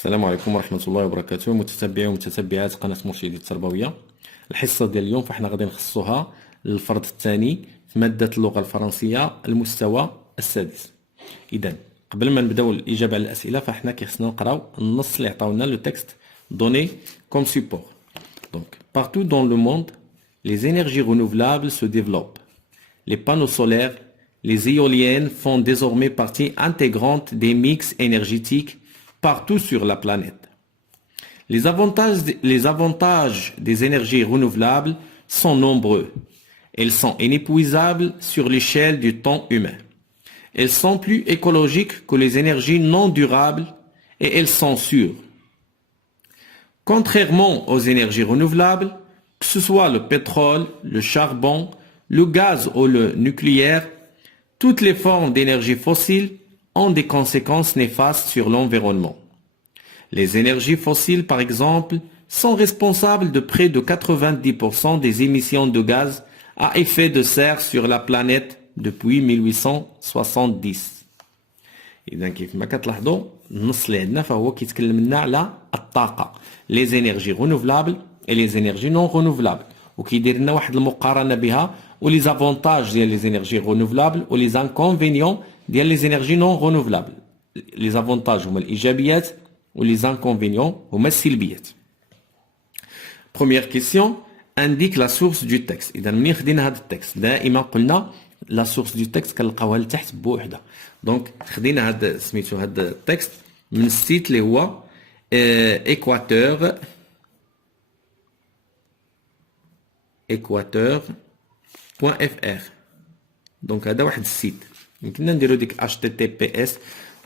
السلام عليكم ورحمة الله وبركاته، متتبعي ومتتبعات قناة مرشدي التربوية. الحصة ديال اليوم فاحنا غادي نخصوها للفرد الثاني في مادة اللغة الفرنسية المستوى السادس. إذا قبل ما نبداو الإجابة على الأسئلة فاحنا كيخصنا نقراو النص اللي عطاونا لو تكست donné comme support. Donc, partout dans le monde, les énergies renouvelables se développent. Les panneaux solaires, les éoliennes font désormais partie intégrante des mix énergétiques partout sur la planète. Les avantages des énergies renouvelables sont nombreux. Elles sont inépuisables sur l'échelle du temps humain. Elles sont plus écologiques que les énergies non durables et elles sont sûres. Contrairement aux énergies renouvelables, que ce soit le pétrole, le charbon, le gaz ou le nucléaire, toutes les formes d'énergie fossile ont des conséquences néfastes sur l'environnement. Les énergies fossiles, par exemple, sont responsables de près de 90% des émissions de gaz à effet de serre sur la planète depuis 1870. إذا كيف ما كتلاحظوا النص اللي عندنا فهو كيتكلم لنا على الطاقة les énergies renouvelables et les énergies non renouvelables وكيدير لنا واحد المقارنة بها ولي زافونتاج ديال les énergies renouvelables و les inconvénients ديال les énergies non renouvelables. les avantages هما الإيجابيات و les inconvénients هما السلبيات. Première question, indique la source du texte. إذا منين خدينا هذا التكست دائما قلنا لا سورس دو تكست كنلقاوها لتحت بوحدها. دونك خدينا هذا سميتو هذا التكست من السيت اللي هو équateur.fr. دونك هذا واحد السيت يمكننا نديرو ديك https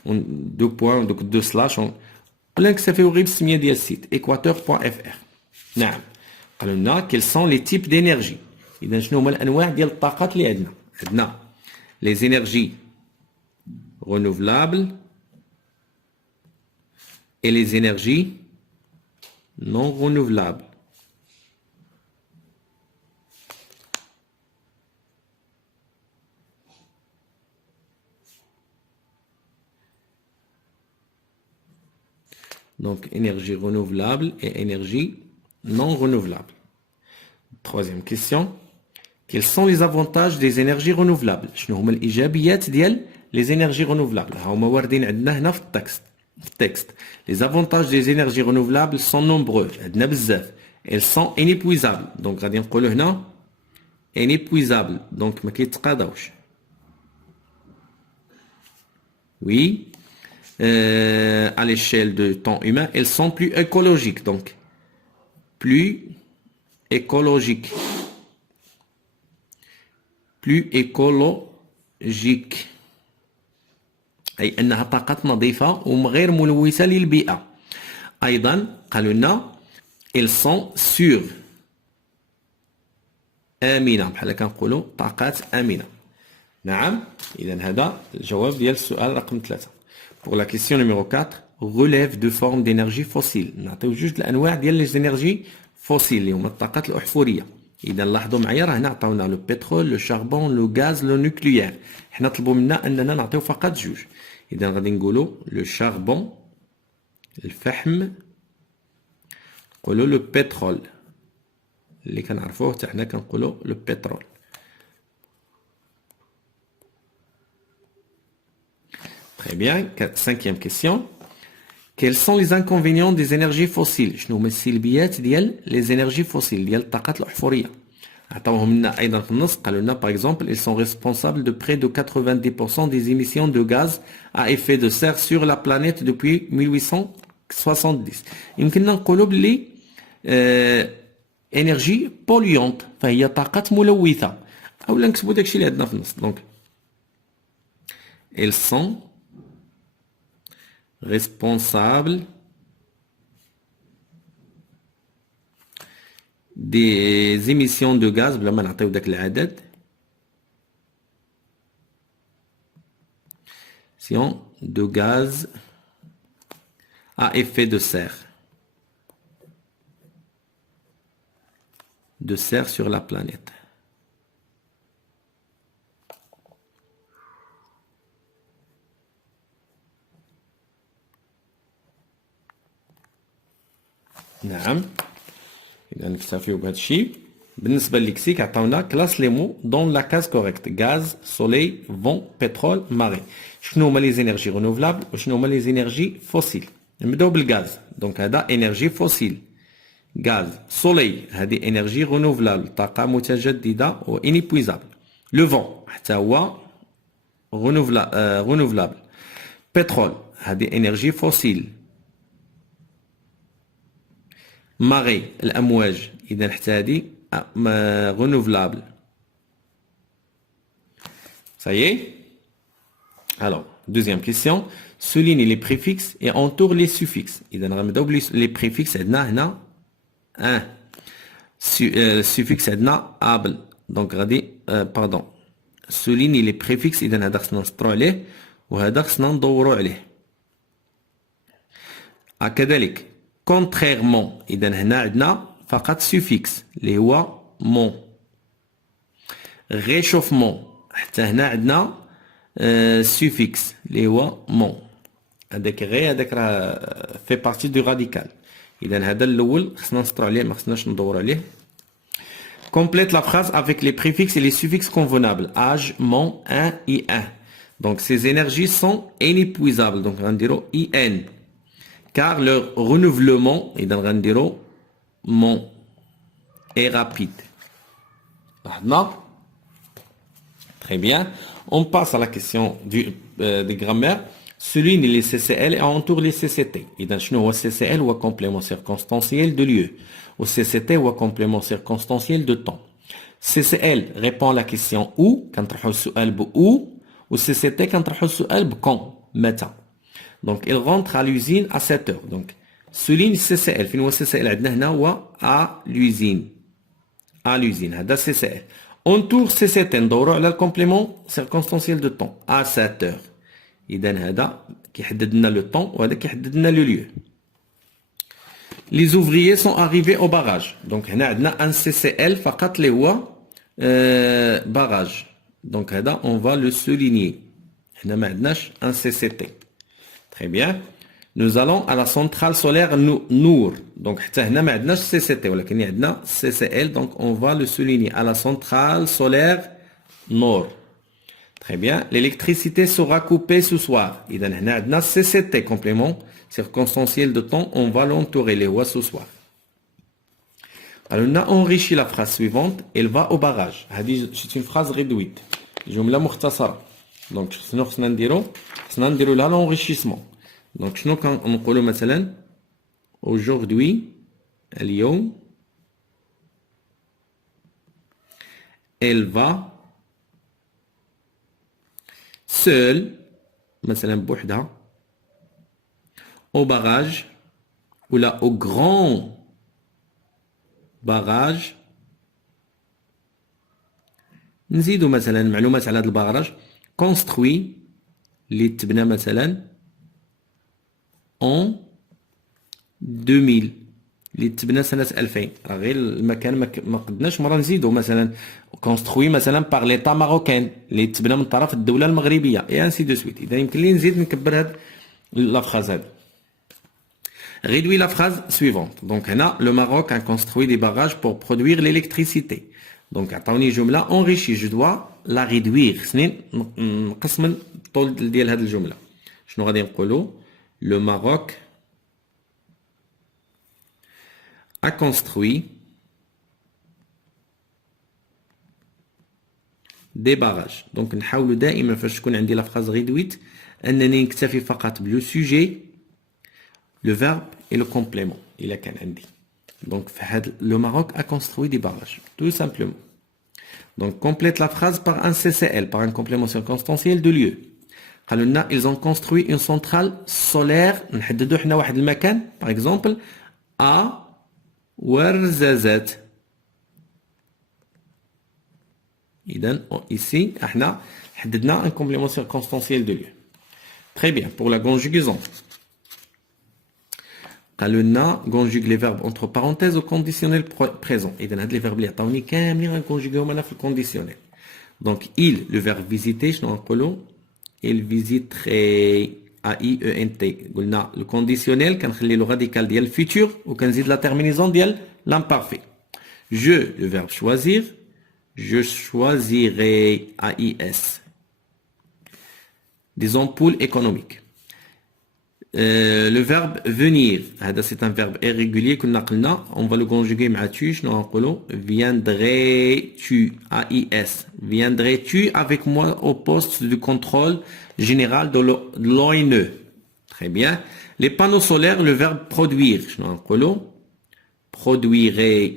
دو بوان دوك دو سلاش ولا نكتفيو غير بالسميه ديال السيت équateur.fr. نعم قالوا لنا كيل سون لي تيب دينيرجي. اذا شنو هما الانواع ديال الطاقات اللي عندنا؟ عندنا les énergies renouvelables et les énergies non renouvelables. Donc énergie renouvelable et énergie non renouvelable. Troisième question. Quels sont les avantages des énergies renouvelables؟ شنو هما الإيجابيات ديال les énergies renouvelables؟ ها هما واردين عندنا هنا في التكست. Les avantages des énergies renouvelables sont nombreux. عندنا بزاف. Elles sont inépuisables. Donc غادي نقولوا هنا inépuisables. Donc ما كيتقاضاوش. Oui. À l'échelle de temps humain, elles sont plus écologiques. Donc plus écologiques. plus écologique أي أنها طاقات نظيفة وغير ملوثة للبيئة. أيضا قالوا لنا elles sont sûres آمنة بحال كنقولوا طاقات آمنة. نعم إذا هذا الجواب ديال السؤال رقم 3. Pour la question numéro 4, relève de formes d'énergie fossile. نعطيو جوج الأنواع ديال les énergies fossiles اللي هما الطاقات الأحفورية. إذا لاحظوا معايا راه هنا عطاونا لو بترول لو شاربون لو غاز لو نوكليير. حنا طلبوا منا أننا نعطيو فقط جوج. إذا غادي نقولوا لو شاربون الفحم نقولوا لو بترول اللي كنعرفوه حتى حنا كنقولوا لو بترول. Très bien. Cinquième question. Quels sont les inconvénients des énergies fossiles؟ شنو هما السلبيات ديال les énergies fossiles ديال الطاقات الأحفورية؟ عطاوهم لنا أيضا في النص قالوا لنا par exemple ils sont responsables de près de 90% des émissions de gaz à effet de serre sur la planète depuis 1870. يمكننا نقولوا بلي énergie polluante فهي طاقات ملوثة أولا نكتبوا داكشي اللي عندنا في النص. donc elles sont responsables des émissions de gaz بلا ما نعطيو داك العدد de gaz à effet de serre sur la planète. نعم. إذا نكتفيو بهذا الشيء. بالنسبة لللكسيك عطاونا كلاس لي مو دون لا كاز كوريكت. غاز، سولي، فون، بترول، ماري. شنو هما لي زينيرجي رينوفلابل وشنو هما لي زينيرجي فوسيل؟ نبداو بالغاز. دونك هذا انرجي فوسيل. غاز، سولي هذه انرجي رينوفلابل، طاقة متجددة و انيبويزابل. لو فون حتى هو رينوفلابل. بترول هذه انرجي فوسيل. ماري الامواج اذا حتى هذه renouvelable. Ça y est? Alors, deuxième question. Souligne les préfixes et entoure les suffixes. إذا غنبداو les préfixes عندنا هنا un. Suffixe عندنا able. Donc غادي pardon. Souligne les préfixes إذا هذا خصنا نسطرو عليه وهذا خصنا ندورو عليه. كذلك contrairement إذا هنا عندنا فقط سوفيكس اللي هو مون. ريشوفمون حتى هنا عندنا سوفيكس اللي هو مون. هذاك غير هذاك راه في بارتي دو راديكال. اذا هذا الاول خصنا نسطرو عليه ما خصناش ندورو عليه. Complète la phrase avec les préfixes et les suffixes convenables. Âge, mon, un, I1. Donc ces énergies sont inépuisables. Donc on va dire IN. Car leur renouvellement, إذا غنديرو mon est rapide. Très bien. On passe à la question de grammaire. Souligne les CCL et entoure les CCT. إذا شنو هو CCL هو complément circonstanciel de lieu. Au CCT هو complément circonstanciel de temps. CCL répond à la question où كنطرحوا السؤال ب où و CCT كنطرحوا السؤال ب quand متى. Donc il rentre à l'usine à 7 heures. Donc souligne CCL. فين هو CCL عندنا هنا هو à l'usine. À l'usine هذا CCL. Entoure CCT ندورو على الكومبليمون circonstanciel de temps à 7 heures. إذا هذا كيحدد لنا لو طون وهذا كيحدد لنا لو ليو. Les ouvriers sont arrivés au barrage. Donc هنا عندنا un CCL فقط اللي هو barrage. Donc هذا on va le souligner. هنا ما عندناش un CCT. Très bien. Nous allons à la centrale solaire Nour. Donc حتى هنا ما عندناش CCT ولكن عندنا CCL. Donc on va le souligner à la centrale solaire Nord. Très bien. L'électricité sera coupée ce soir. إذا هنا عندنا CCT complément circonstanciel de temps. On va l'entourer les voies ce soir. Alors on a enrichi la phrase suivante. Elle va au barrage. C'est une phrase réduite. جملة مختصرة. Donc شنو خصنا نديرو؟ خصنا نديرو لها l'enrichissement. Donc شنو كنقولو مثلا aujourd'hui اليوم elle va seule مثلا بوحدها au barrage ولا au grand barrage. نزيدو مثلا معلومات على هذا الباراج. construit اللي تبنى مثلا en 2000 اللي تبنى سنة 2000. راه غير المكان ما قدناش مرة نزيدو مثلا كونستروي مثلا باغ ليطا ماروكان اللي تبنى من طرف الدولة المغربية اي انسي دو سويت. إذا يمكن لي نزيد نكبر هاد لا فراز هادي. Réduis la phrase suivante. Donc هنا le Maroc a construit des barrages pour produire l'électricité. Donc عطاوني جملة enrichie. Je dois la réduire. خصني نقص من الطول ديال هاد الجملة. شنو غادي نقولو؟ Le Maroc a construit des barrages. Donc نحاول دائما فاش تكون عندي لا فراز ريدويت انني نكتفي فقط بلو سوجي لو فيرب et le complément إلا كان عندي. Donc le Maroc a construit des barrages tout simplement. Donc complète la phrase par un CCL, par un complément circonstanciel de lieu. قالوا لنا ils ont construit une centrale solaire. نحددوا حنا واحد المكان par exemple à ورزازات. إذا ici احنا حددنا un complément circonstanciel de lieu. Très bien. Pour la conjugaison قالوا لنا conjugue les verbes entre parenthèses au conditionnel présent. إذا هاد les verbes اللي عطاوني كاملين غنكونجوغيهم أنا في الكونديسيونيل. Donc il le verbe visiter شنو نقولوا؟ Il visiterait A-I-E-N-T. Le conditionnel, le radical ديال futur, ou la terminaison ديال l'imparfait. Je, le verbe choisir, je choisirai A-I-S. Des ampoules économiques. Le verbe venir, c'est un verbe irrégulier que on va le conjuguer avec tu, viendrais-tu, A-I-S, viendrais-tu avec moi au poste de contrôle général de l'ONE. Très bien. Les panneaux solaires, le verbe produire, produirait,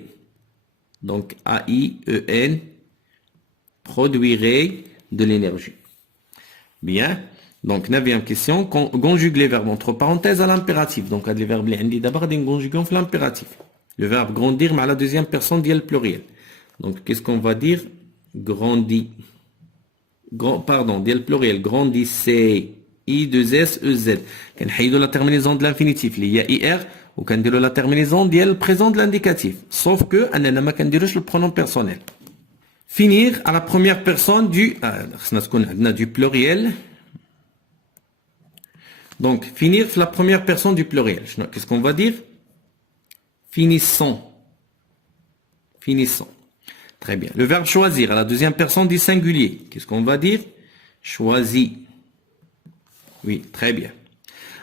donc A-I-E-N, produirait de l'énergie. Bien. Donc, 9e question, conjugue les verbes entre parenthèses à l'impératif. Donc, les verbes, d'abord, conjuguons l'impératif. Le verbe grandir, mais à la deuxième personne, dit le pluriel. Donc, qu'est-ce qu'on va dire? Grandit. Pardon, dit le pluriel. Grandissez. I2S-E-Z. Quand on la terminaison de l'infinitif, il y a IR, ou quand on la terminaison dit le présent de l'indicatif. Sauf que, on n'a pas le pronom personnel. Finir à la première personne du pluriel. Donc, finir la première personne du pluriel. Qu'est-ce qu'on va dire? Finissons. Finissons. Très bien. Le verbe choisir à la deuxième personne du singulier. Qu'est-ce qu'on va dire? Choisis. Oui, très bien.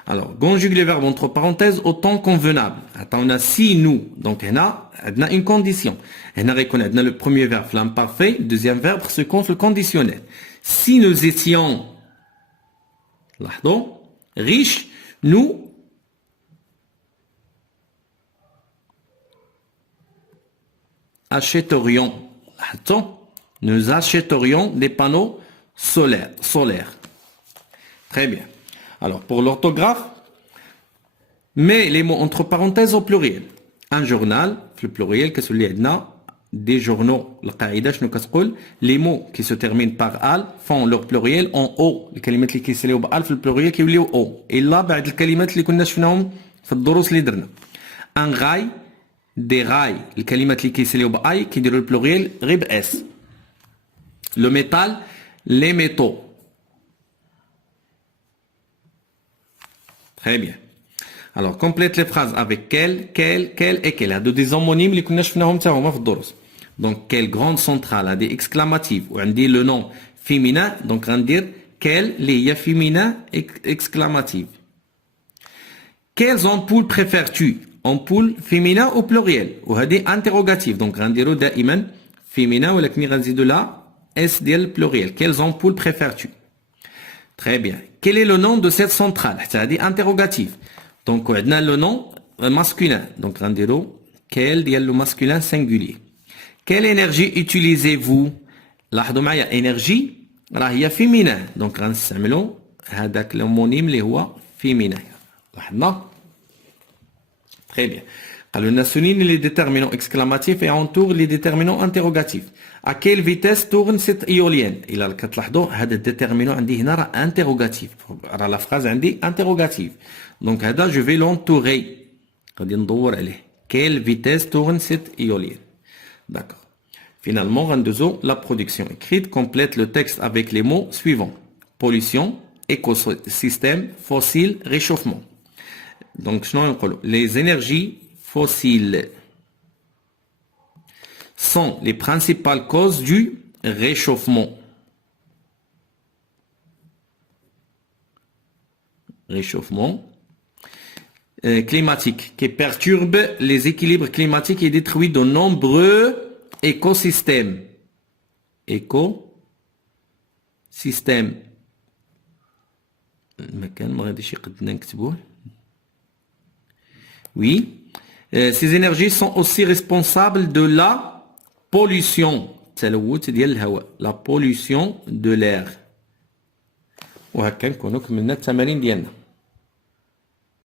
Alors, conjugue les verbes entre parenthèses au temps convenable. Attends, on a si nous. Donc, on a une condition. On a le premier verbe, l'imparfait. Le deuxième verbe, se compte le conditionnel. Si nous étions, riches, nous achèterions. Attends, nous achèterions des panneaux solaires. Très bien. Alors, pour l'orthographe, mets les mots entre parenthèses au pluriel. Un journal, le pluriel, que celui des journaux. Les mots qui se terminent par al font leur pluriel en o. Les كلمات اللي كيساليو بال في البلوريال كيوليو او. إلا بعد الكلمات اللي كنا شفناهم في الدروس اللي درنا. ان غاي دي غاي الكلمات اللي كيساليو باي كيديروا البلوريال غير باس. لو ميتال لي ميتaux. Très bien. Alors, complète les phrases avec quel et quel. Il y a des homonymes اللي كنا شفناهم حتى هما في الدروس. Donc, quelle grande centrale a des exclamatifs ou on dit le nom féminin. Donc, on va dire quel, les féminin exclamatif. Quelles ampoules préfères-tu? Ampoule féminin ou pluriel? Ou on dit interrogatif. Donc, on va dire دائما féminin ou on va dire de là S ديال pluriel. Quelles ampoules préfères-tu? Très bien. Quel est le nom de cette centrale? C'est-à-dire interrogatif. Donc, on a le nom masculin. Donc, on va dire quel est le masculin singulier. Quelle énergie utilisez-vous? لاحظوا معايا énergie راهي féminin. Donc غنستعملوا هذاك l'homonyme اللي هو féminin. لاحظنا؟ Très bien. قالوا لنا souligne les déterminants exclamatifs et entoure les déterminants interrogatifs. À quelle vitesse tourne cette éolienne? إلا كتلاحظوا هذا الديتيرمينون عندي هنا راه interrogatif. راه la phrase عندي interrogative. Donc هذا je vais l'entourer. غادي ندور عليه. Quelle vitesse tourne cette éolienne? D'accord. Finalement, la production écrite complète le texte avec les mots suivants. Pollution, écosystème, fossile, réchauffement. Donc, les énergies fossiles sont les principales causes du réchauffement. Climatique, qui perturbe les équilibres climatiques et détruit de nombreux écosystèmes. Oui. Ces énergies sont aussi responsables de la pollution. La pollution de l'air. وهكا نكونوا كملنا التمارين ديالنا.